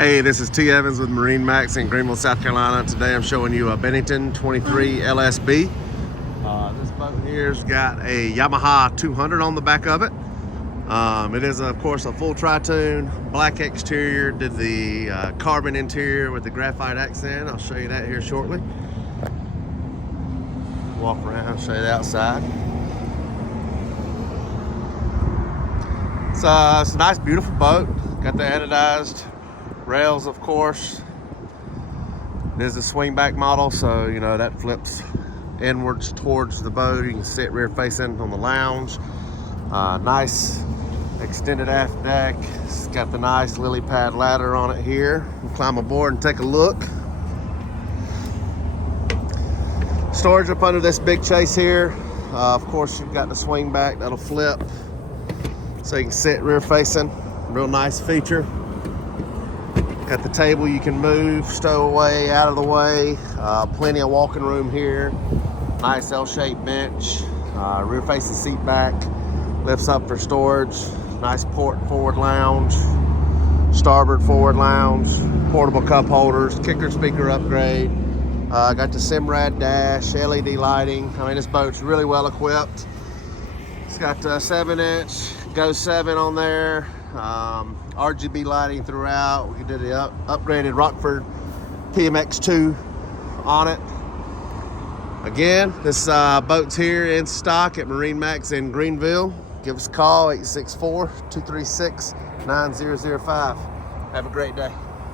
Hey, this is T. Evans with MarineMax in Greenville, South Carolina. Today I'm showing you a Bennington 23LSB. This boat here's got a Yamaha 200 on the back of it. It is, of course, a full tri-tune, black exterior, did the carbon interior with the graphite accent. I'll show you that here shortly. Walk around, show you the outside. It's a nice, beautiful boat. Got the anodized rails, of course. It is a swing back model, so you know that flips inwards towards the boat. You can sit rear facing on the lounge. Nice extended aft deck. It's got the nice lily pad ladder on it here. We'll climb aboard and take a look. Storage up under this big chase here. Of course, you've got the swing back that'll flip, so you can sit rear facing. Real nice feature. Got the table you can move, stow away, out of the way. Plenty of walking room here. Nice L-shaped bench. Rear facing seat back. Lifts up for storage. Nice port forward lounge. Starboard forward lounge. Portable cup holders. Kicker speaker upgrade. Got the Simrad dash, LED lighting. I mean, this boat's really well equipped. It's got 7-inch Go 7 on there. RGB lighting throughout. We did the upgraded Rockford PMX2 on it. Again, this boat's here in stock at MarineMax in Greenville. Give us a call, 864-236-9005. Have a great day.